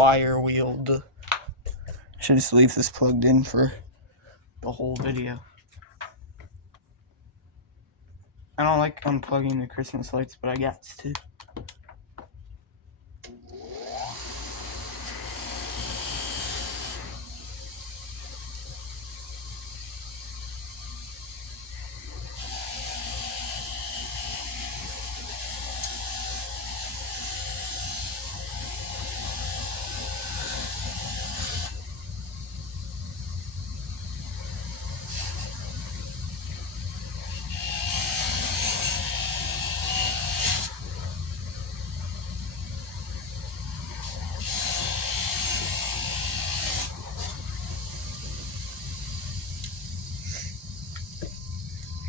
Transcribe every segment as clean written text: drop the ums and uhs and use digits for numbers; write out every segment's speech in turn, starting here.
wire wheeled. Should just leave this plugged in for the whole video. I don't like unplugging the Christmas lights, but I got to.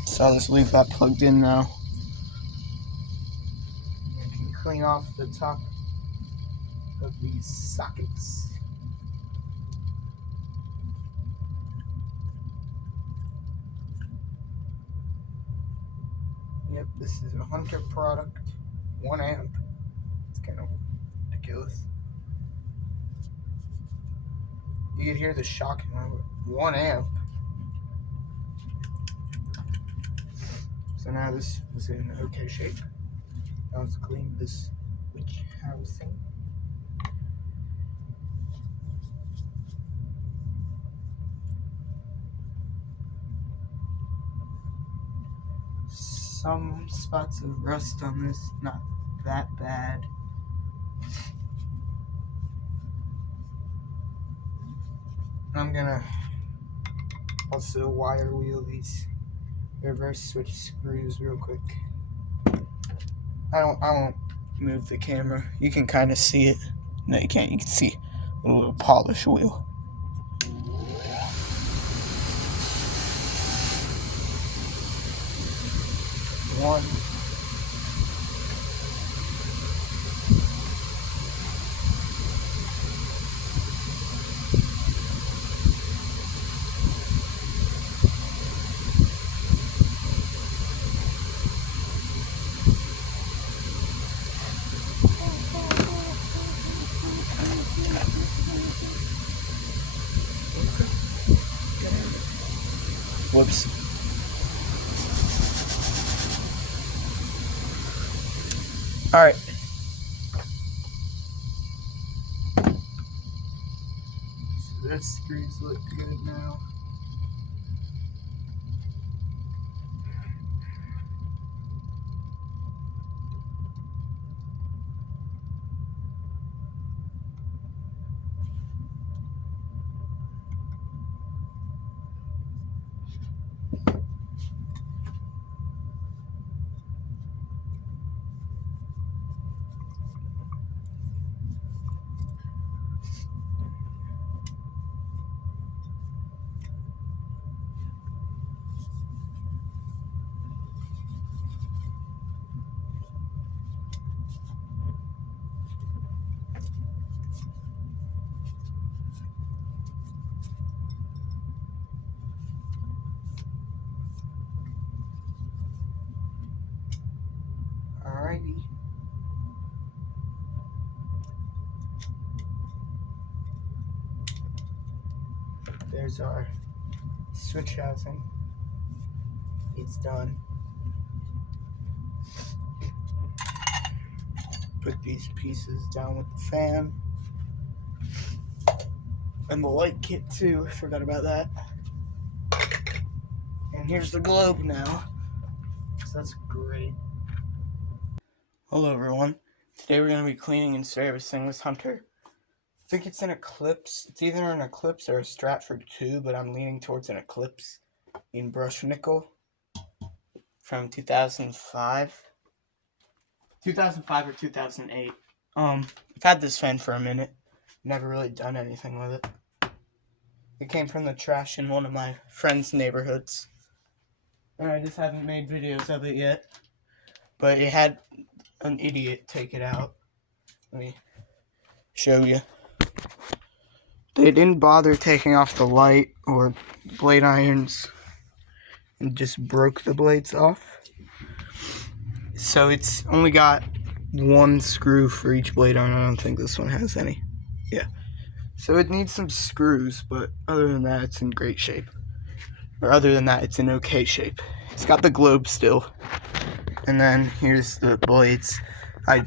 So I'll just leave that plugged in now. I can clean off the top of these sockets. Yep, this is a Hunter product, 1 amp. It's kind of ridiculous. You can hear the shock in it. 1 amp. So now this is in okay shape. Now let's clean this switch housing. Some spots of rust on this, not that bad. I'm gonna also wire wheel these reverse switch screws real quick. I won't move the camera. You can kind of see it. No, you can't. You can see a little polish wheel. One. Whoops. All right. So the screws look good now. Alrighty. There's our switch housing. It's done. Put these pieces down with the fan. And the light kit too, forgot about that. And here's the globe now. So that's great. Hello everyone. Today we're going to be cleaning and servicing this Hunter. I think it's an Eclipse. It's either an Eclipse or a Stratford II, but I'm leaning towards an Eclipse in brushed nickel from 2005. 2005 or 2008. I've had this fan for a minute. Never really done anything with it. It came from the trash in one of my friend's neighborhoods. And I just haven't made videos of it yet. But it had an idiot take it out. Let me show you. They didn't bother taking off the light or blade irons and just broke the blades off. So it's only got one screw for each blade iron. I don't think this one has any. Yeah. So it needs some screws, but other than that, it's in great shape. Or other than that, it's in okay shape. It's got the globe still. And then here's the blades. I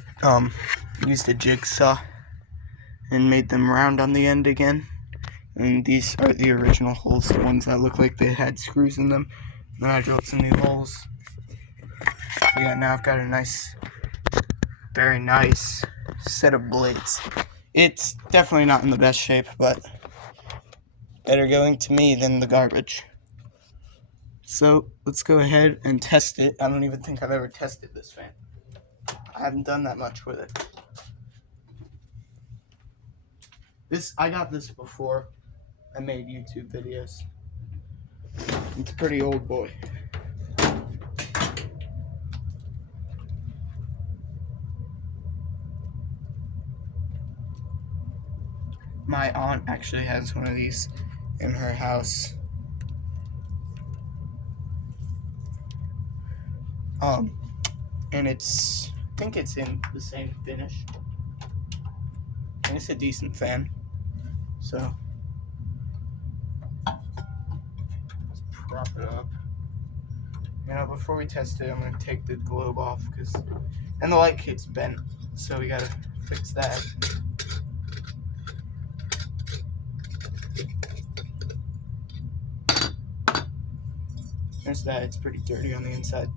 used a jigsaw and made them round on the end again. And these are the original holes, the ones that look like they had screws in them. Then I drilled some new holes. Yeah, now I've got a nice, very nice set of blades. It's definitely not in the best shape, but better going to me than the garbage. So let's go ahead and test it. I don't even think I've ever tested this fan. I haven't done that much with it. I got this before I made YouTube videos. It's a pretty old boy. My aunt actually has one of these in her house. And I think it's in the same finish. And it's a decent fan. So, let's prop it up. Before we test it, I'm going to take the globe off, and the light kit's bent, so we got to fix that. There's that, it's pretty dirty on the inside.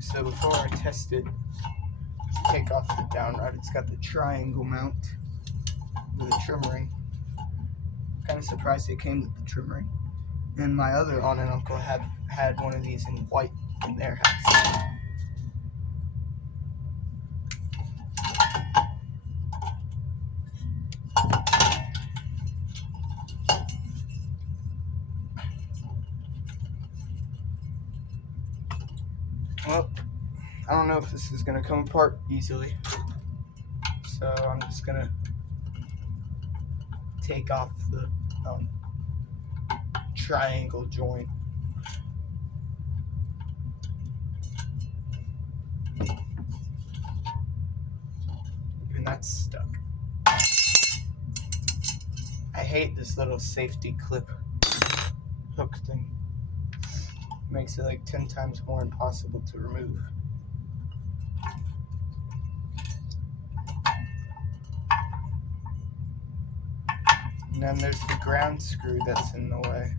So before I test it, let's take off the down rod. It's got the triangle mount with a trim ring. I'm kind of surprised it came with the trim ring. And my other aunt and uncle had one of these in white in their house. Well, I don't know if this is going to come apart easily. So I'm just going to take off the triangle joint. And that's stuck. I hate this little safety clip hook thing. Makes it like 10 times more impossible to remove. And then there's the ground screw that's in the way.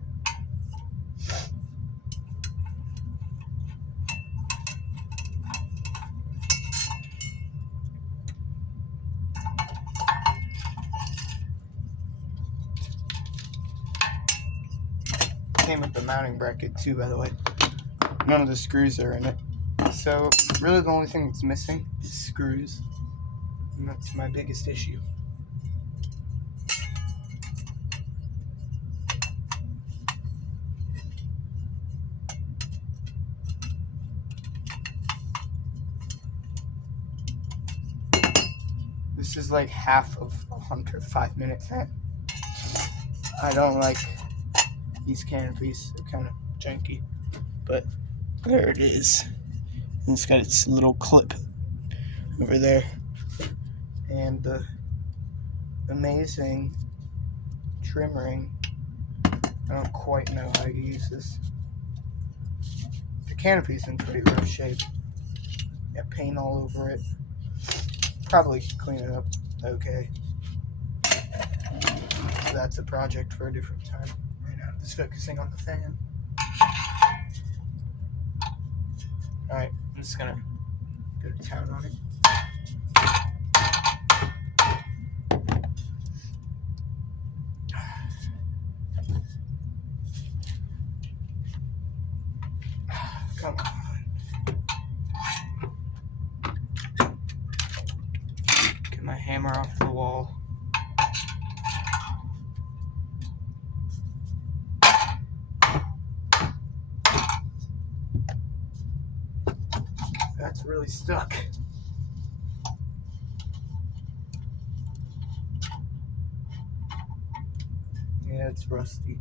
Came with the mounting bracket too, by the way. None of the screws are in it. So really the only thing that's missing is screws. And that's my biggest issue. This is like half of a Hunter 5-minute fan. I don't like these canopies. They're kind of janky. But there it is. And it's got its little clip over there. And the amazing trim ring. I don't quite know how to use this. The canopy's in pretty rough shape. Got paint all over it. Probably clean it up okay. That's a project for a different time. Right now, just focusing on the fan. Alright, I'm just gonna go to town on it. Come on. Get my hammer off the wall. That's really stuck. Yeah, it's rusty.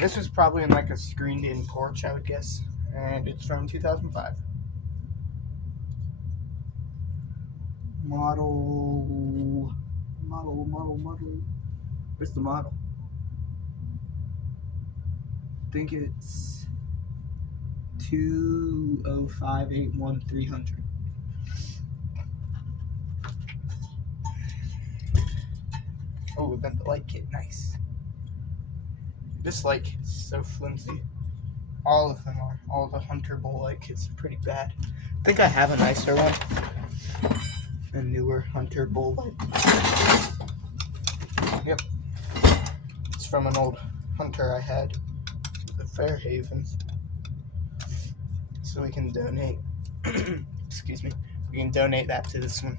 This was probably in like a screened-in porch, I would guess, and it's from 2005. Model. Where's the model? I think it's 20581-300. Oh, we got the light kit. Nice. This light kit's so flimsy. All of them are. All the Hunter Bull light kits are pretty bad. I think I have a nicer one. A newer Hunter Bull light. Yep. It's from an old Hunter I had. The Fairhaven. So we can donate. Excuse me. We can donate that to this one.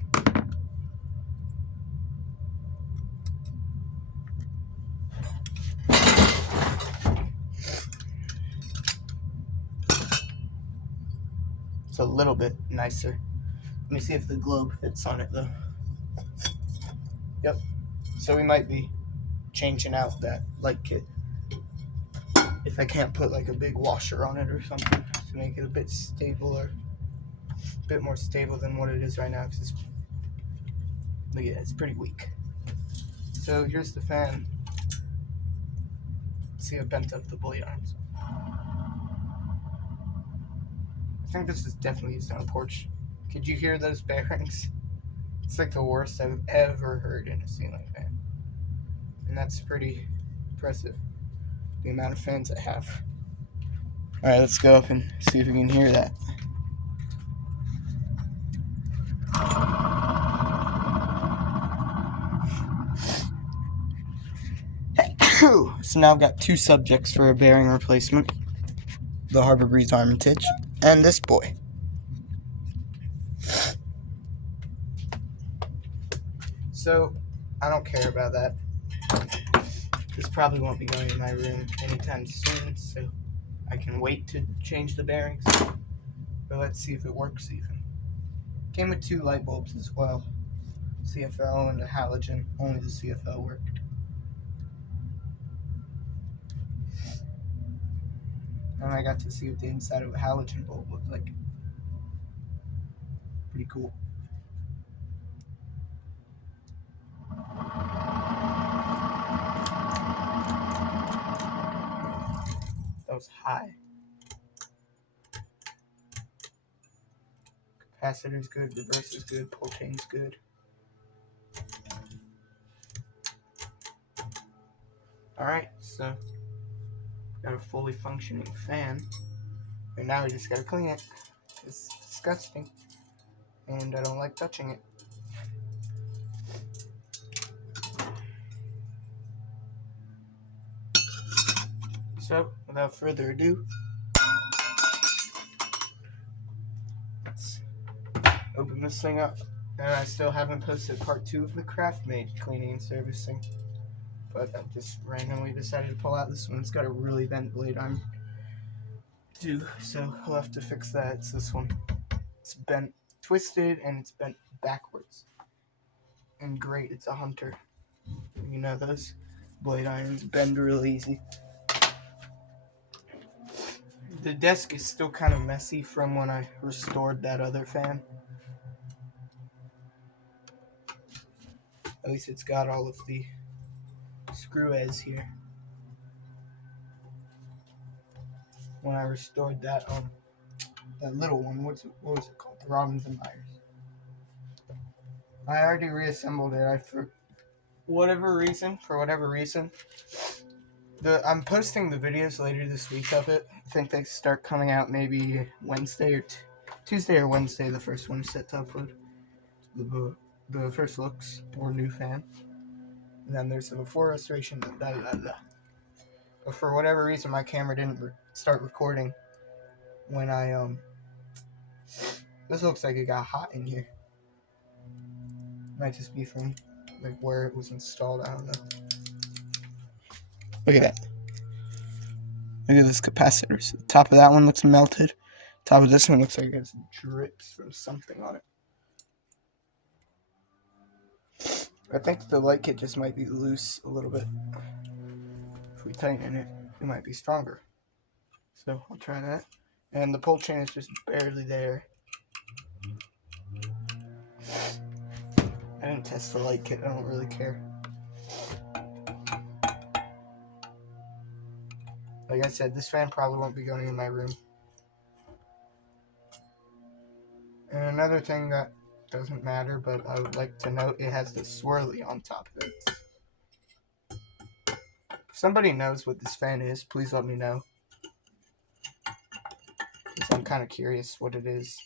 It's a little bit nicer. Let me see if the globe fits on it though. Yep. So we might be changing out that light kit. If I can't put like a big washer on it or something to make it a bit stabler. A bit more stable than what it is right now. Cause look at it, it's pretty weak. So here's the fan. See, I bent up the blade arms. I think this is definitely used on a porch. Could you hear those bearings? It's like the worst I've ever heard in a ceiling fan. And that's pretty impressive, the amount of fans I have. Alright, let's go up and see if we can hear that. So now I've got two subjects for a bearing replacement. The Harbor Breeze Armitage and this boy. So, I don't care about that. This probably won't be going in my room anytime soon, so I can wait to change the bearings. But let's see if it works even. Came with two light bulbs as well. CFL and a halogen. Only the CFL worked. And I got to see what the inside of a halogen bulb looked like. Pretty cool. That was high. Capacitor's good, reverse is good, pull chain's good. Alright, so got a fully functioning fan. And now we just gotta clean it. It's disgusting. And I don't like touching it. So, without further ado, let's open this thing up. And I still haven't posted part 2 of the Craftmate cleaning and servicing. But I just randomly decided to pull out this one. It's got a really bent blade arm too, so I'll have to fix that. It's this one. It's bent, twisted, and it's bent backwards. And great, it's a Hunter. You know those blade irons bend real easy. The desk is still kind of messy from when I restored that other fan. At least it's got all of the screw heads here. When I restored that that little one, what was it called? The Robinson Myers. I already reassembled it. For whatever reason, I'm posting the videos later this week of it. I think they start coming out maybe Wednesday or Tuesday or Wednesday. The first one is set to upload. The first looks or new fan. And then there's a before restoration. But for whatever reason, my camera didn't start recording when I This looks like it got hot in here. Might just be from like where it was installed. I don't know. Look at that. Look at this capacitor. So the top of that one looks melted. Top of this one looks like it has drips from something on it. I think the light kit just might be loose a little bit. If we tighten it, it might be stronger. So I'll try that. And the pull chain is just barely there. didn't test the light kit, I don't really care. Like I said, this fan probably won't be going in my room. And another thing that doesn't matter, but I would like to note, it has the swirly on top of it. If somebody knows what this fan is, please let me know. Because I'm kind of curious what it is.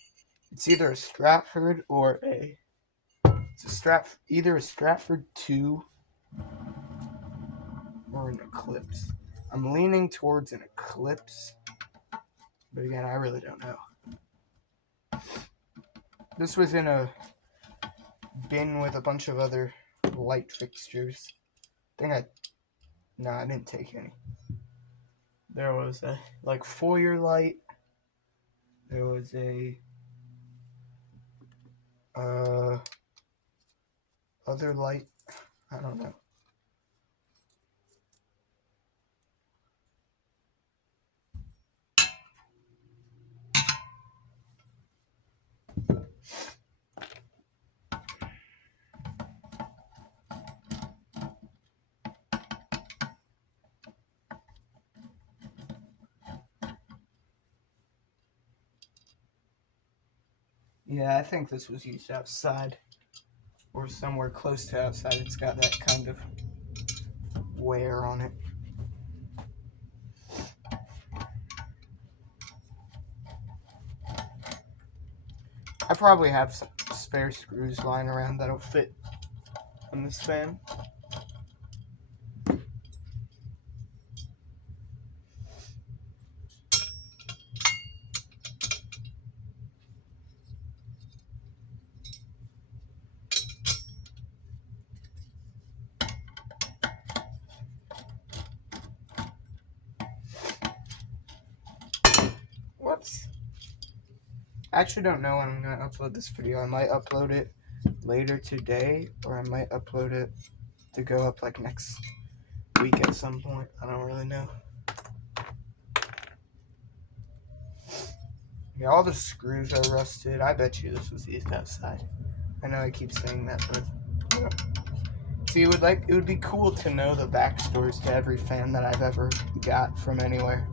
It's either a Stratford or either a Stratford II or an Eclipse. I'm leaning towards an Eclipse, but again, I really don't know. This was in a bin with a bunch of other light fixtures. I didn't take any. There was a foyer light. There was a other light. I don't know. Yeah, I think this was used outside or somewhere close to outside. It's got that kind of wear on it. I probably have some spare screws lying around that'll fit on this fan. Whoops. I actually don't know when I'm going to upload this video. I might upload it later today, or I might upload it to go up like next week at some point. I don't really know. Yeah, all the screws are rusted. I bet you this was used outside. I know I keep saying that, but see, it would be cool to know the backstories to every fan that I've ever got from anywhere.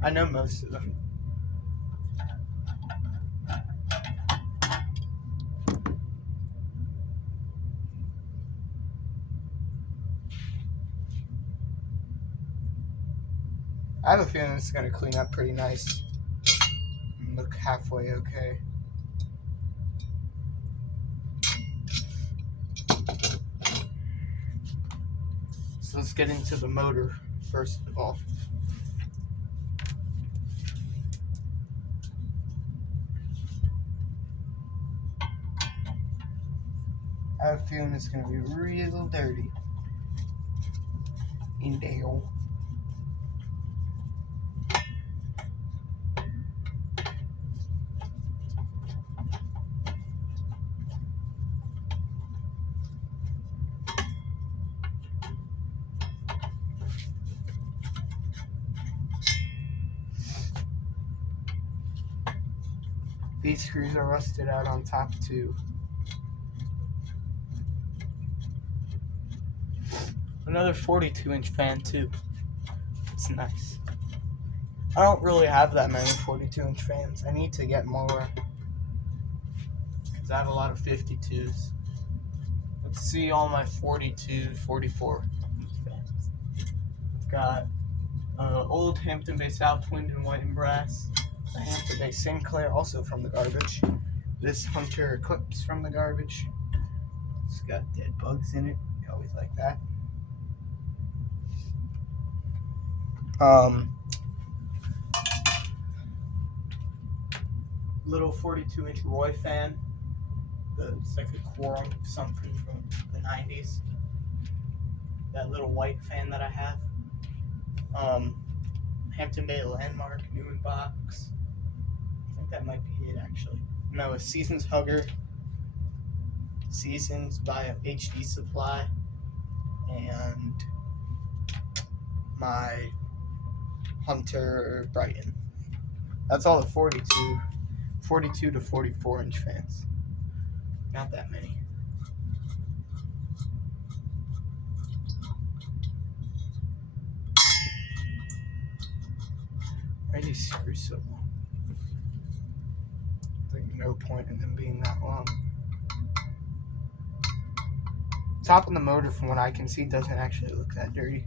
I know most of them. I have a feeling it's going to clean up pretty nice and look halfway okay. So let's get into the motor first of all. I have a feeling it's going to be real dirty in there. These screws are rusted out on top too. Another 42-inch fan too. It's nice. I don't really have that many 42-inch fans. I need to get more because I have a lot of 52s. Let's see all my 42, 44-inch fans. I've got old Hampton Bay South Wind in white and brass. The Hampton Bay Sinclair, also from the garbage. This Hunter Eclipse from the garbage. It's got dead bugs in it. You always like that. Little 42-inch Roy fan. It's like a Quorum something from the 90s. That little white fan that I have. Hampton Bay Landmark, new in box. I think that might be it actually. No, a Seasons Hugger. Seasons by HD Supply. And my Hunter Brighton. That's all the 42 to 44-inch fans. Not that many. Why are these screws so long? There's no point in them being that long. Top of the motor, from what I can see, doesn't actually look that dirty.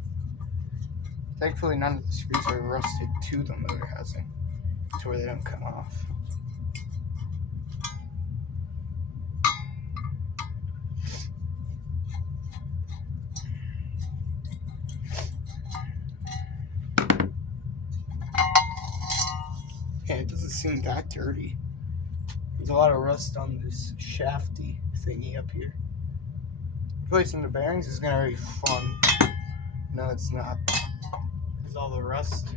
Thankfully, none of the screws are rusted to the motor housing to where they don't come off. Yeah, it doesn't seem that dirty. There's a lot of rust on this shafty thingy up here. Replacing the bearings is gonna be fun. No, it's not. There's all the rust.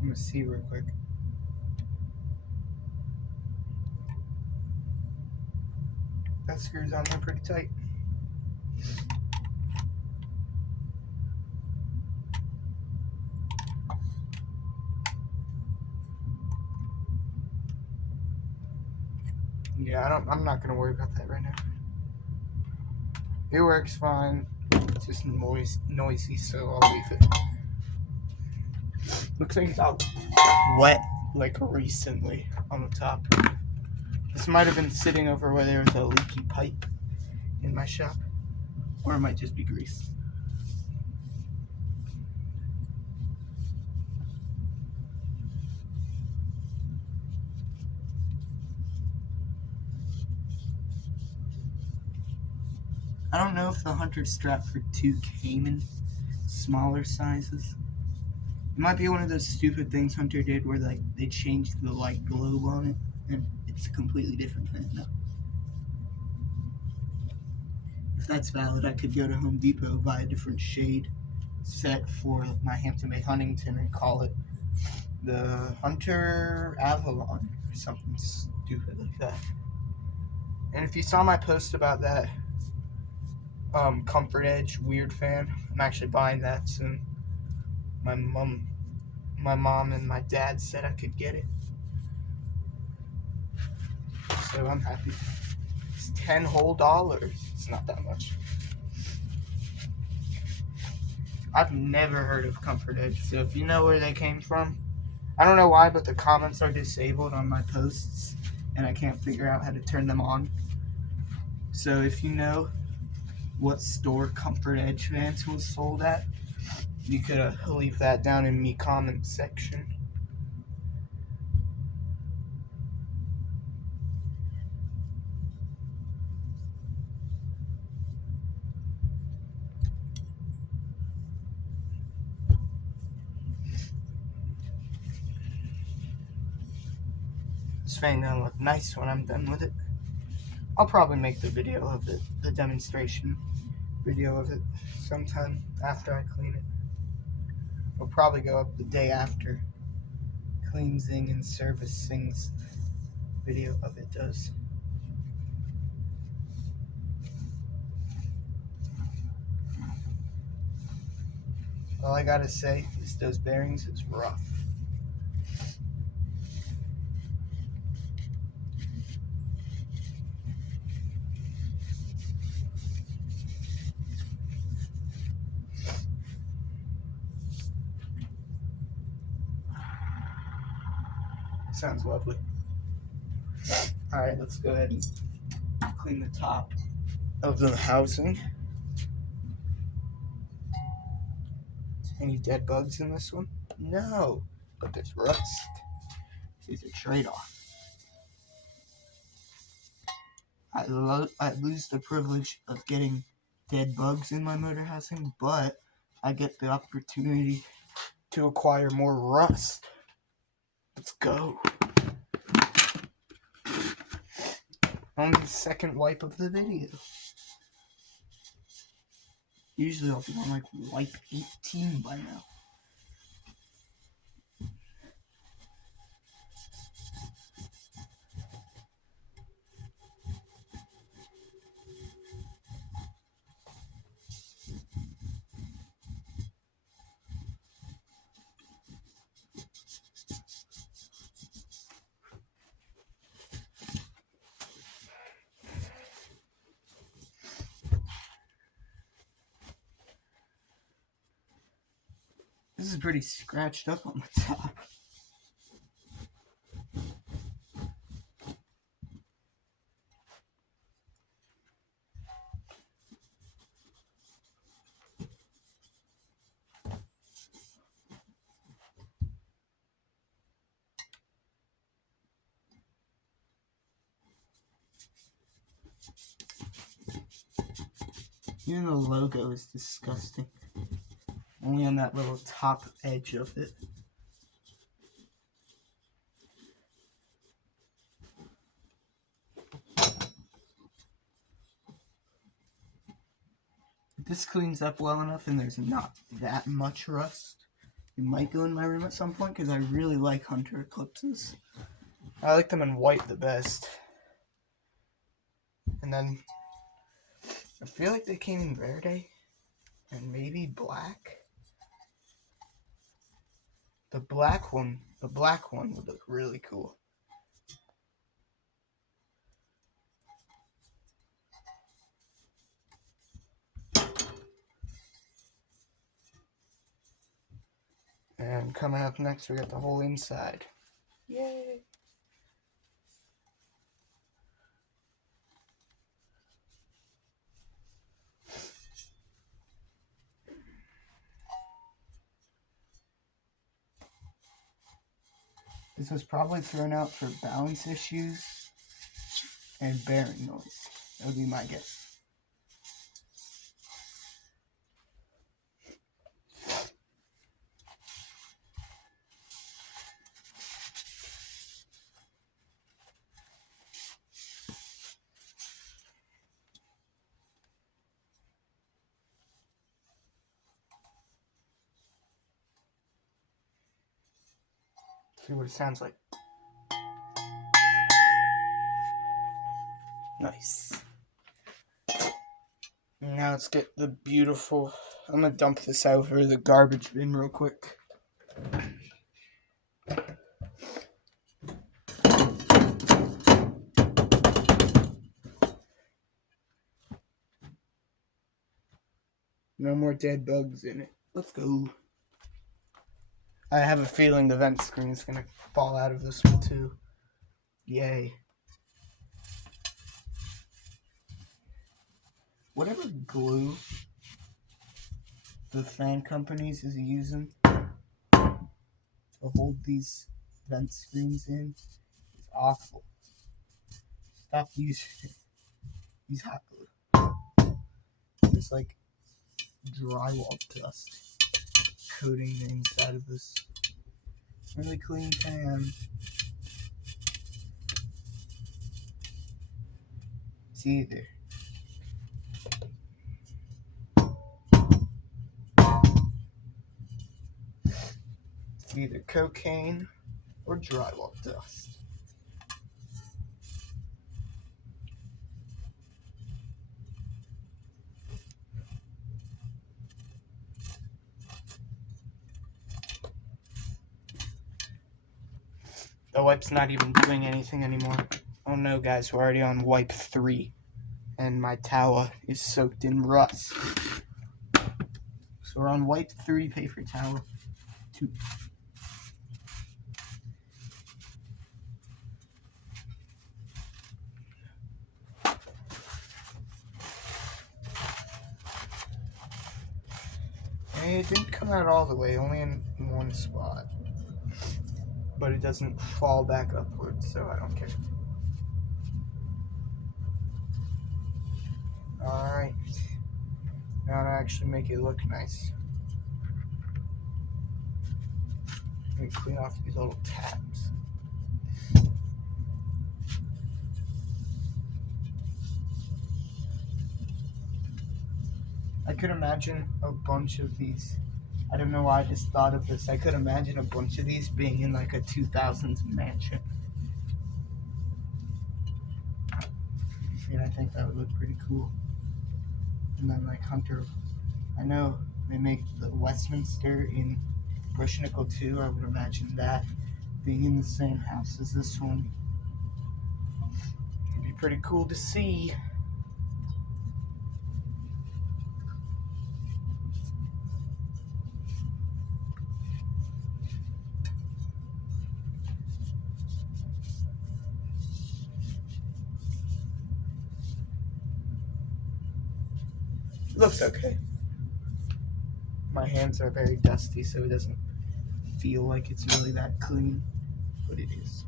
I'm gonna see real quick. That screws on there pretty tight. Yeah, I'm not gonna worry about that right now. It works fine. It's just noisy, so I'll leave it. Looks like it's all wet, like recently on the top. This might have been sitting over where there was a leaky pipe in my shop, or it might just be grease. I don't know if the Hunter Stratford II came in smaller sizes. It might be one of those stupid things Hunter did where like they changed the light globe on it and it's a completely different fan now. If that's valid, I could go to Home Depot, buy a different shade set for my Hampton Bay Huntington and call it the Hunter Avalon or something stupid like that. And if you saw my post about that Comfort Edge weird fan, I'm actually buying that soon. My mom and my dad said I could get it, so I'm happy. It's $10 whole. It's not that much. I've never heard of Comfort Edge, so if you know where they came from, I don't know why, but the comments are disabled on my posts, and I can't figure out how to turn them on. So if you know what store Comfort Edge fans was sold at, you could leave that down in the comment section. This fan gonna look nice when I'm done with it. I'll probably make the video of it, the demonstration video of it, sometime after I clean it. It'll probably go up the day after cleansing and servicing's video of it does. All I gotta say is those bearings is rough. Sounds lovely. Alright, let's go ahead and clean the top of the housing. Any dead bugs in this one? No, but there's rust. These are trade-off. I lose the privilege of getting dead bugs in my motor housing, but I get the opportunity to acquire more rust. Let's go. Only the second wipe of the video. Usually I'll be on like wipe 18 by now. is pretty scratched up on the top. Even the logo is disgusting. Only on that little top edge of it. If this cleans up well enough and there's not that much rust, it might go in my room at some point because I really like Hunter Eclipses. I like them in white the best. And then I feel like they came in Verde and maybe black. The black one would look really cool. And coming up next, we got the whole inside. Yay! This was probably thrown out for balance issues and bearing noise. That would be my guess. See what it sounds like. Nice. Now let's get the beautiful... I'm going to dump this out for the garbage bin real quick. No more dead bugs in it. Let's go. I have a feeling the vent screen is going to fall out of this one too. Yay. Whatever glue the fan companies is using to hold these vent screens in is awful. Stop using it. Use hot glue. There's like drywall dust coating the inside of this really clean pan. It's either cocaine or drywall dust. The wipe's not even doing anything anymore. Oh no, guys, we're already on wipe 3. And my towel is soaked in rust. So we're on wipe 3 paper towel 2. And it didn't come out all the way, only in one spot. But it doesn't fall back upwards, so I don't care. Alright. Now to actually make it look nice. Let me clean off these little tabs. I could imagine a bunch of these. I don't know why I just thought of this. I could imagine a bunch of these being in like a 2000s mansion. And I think that would look pretty cool. And then like Hunter, I know they make the Westminster in Stratford II. I would imagine that being in the same house as this one. It'd be pretty cool to see. It looks okay. My hands are very dusty, so it doesn't feel like it's really that clean, but it is.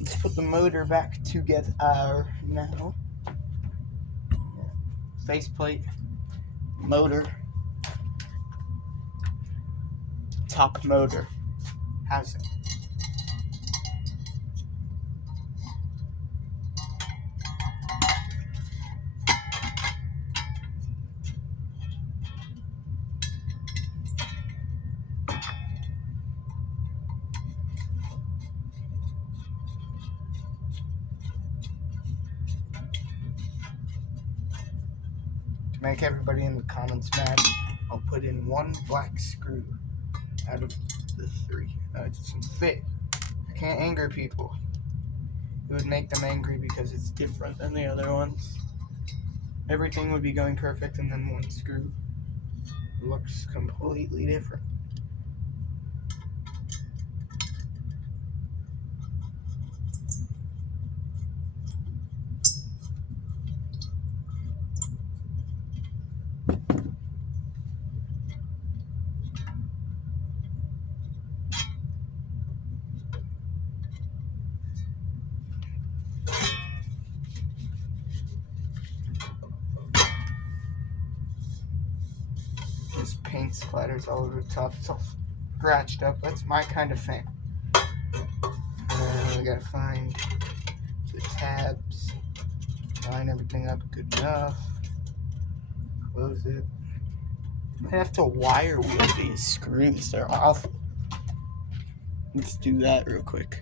Let's put the motor back together now. Faceplate, motor, top motor housing. To make everybody in the comments mad, I'll put in one black screw out of the three. It doesn't fit. I can't anger people. It would make them angry because it's different than the other ones. Everything would be going perfect, and then one screw looks completely different. This paint splatters all over the top. It's all scratched up. That's my kind of fan. We gotta find the tabs, line everything up good enough, close it. I have to wire wheel these screws. They're awful. Let's do that real quick.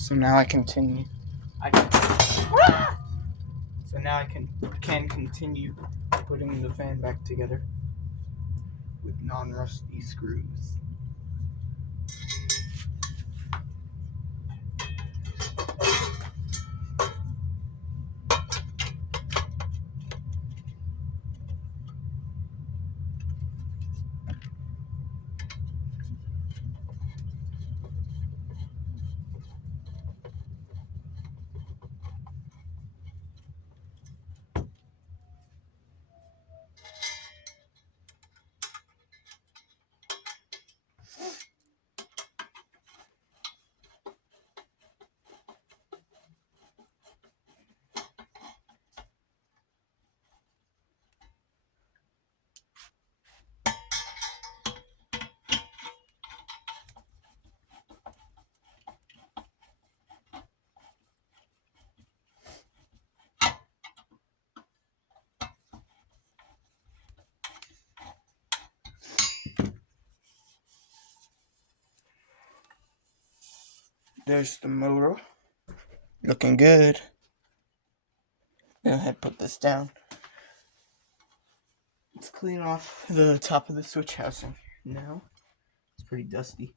So now I continue. So now I can continue putting the fan back together with non-rusty screws. There's the motor. Looking good. Go ahead, put this down. Let's clean off the top of the switch housing now. It's pretty dusty.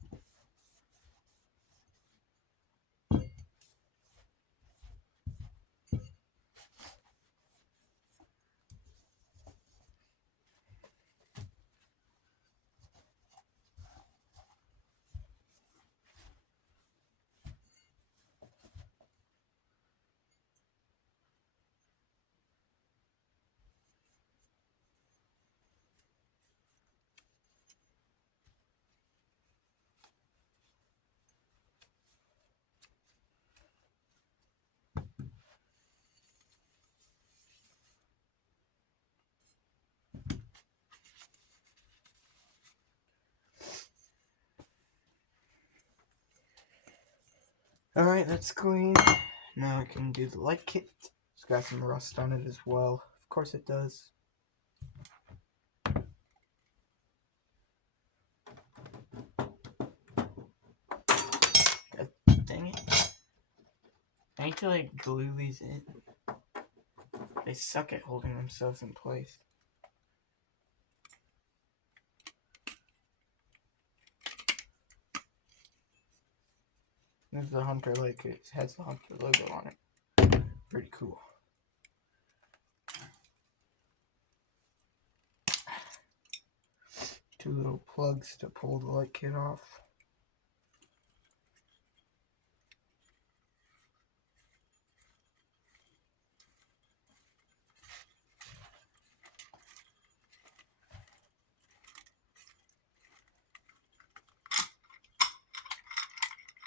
Alright, that's clean. Now I can do the light kit. It's got some rust on it as well, of course it does. God dang it. I need to like glue these in. They suck at holding themselves in place. This is the Hunter like it has the Hunter logo on it. Pretty cool. Two little plugs to pull the light kit off.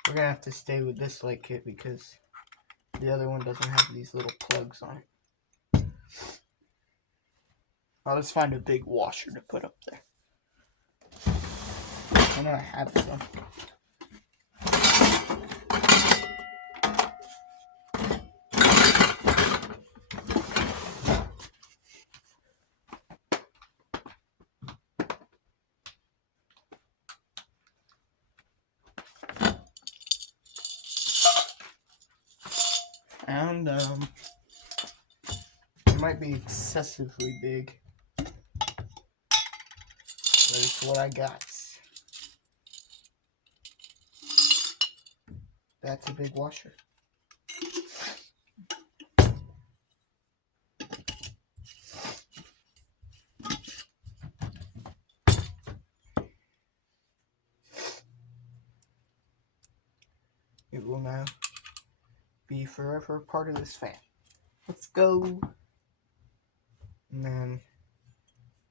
We're gonna have to stay with this light kit because the other one doesn't have these little plugs on it. I'll just find a big washer to put up there. I know I have some. And it might be excessively big, but it's what I got. That's a big washer. It will now be forever part of this fan. Let's go. And then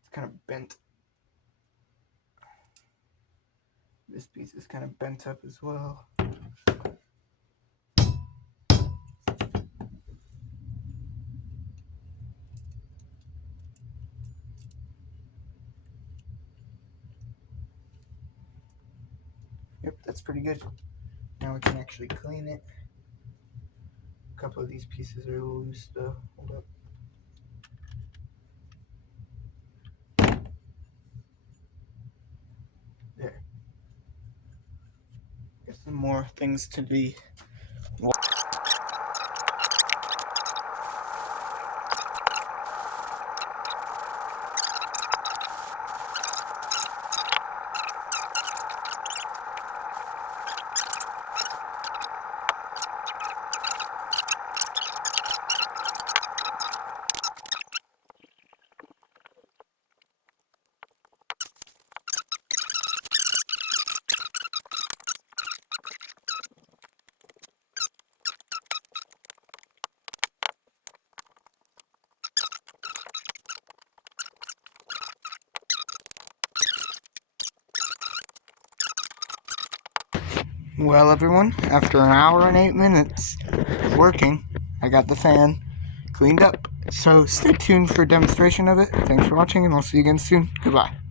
it's kind of bent. This piece is kind of bent up as well. Yep, that's pretty good. Now we can actually clean it. A couple of these pieces are loose though. Hold up. There. Got some more things to be. Well, everyone, after an hour and 8 minutes of working, I got the fan cleaned up. So stay tuned for a demonstration of it. Thanks for watching, and I'll see you again soon. Goodbye.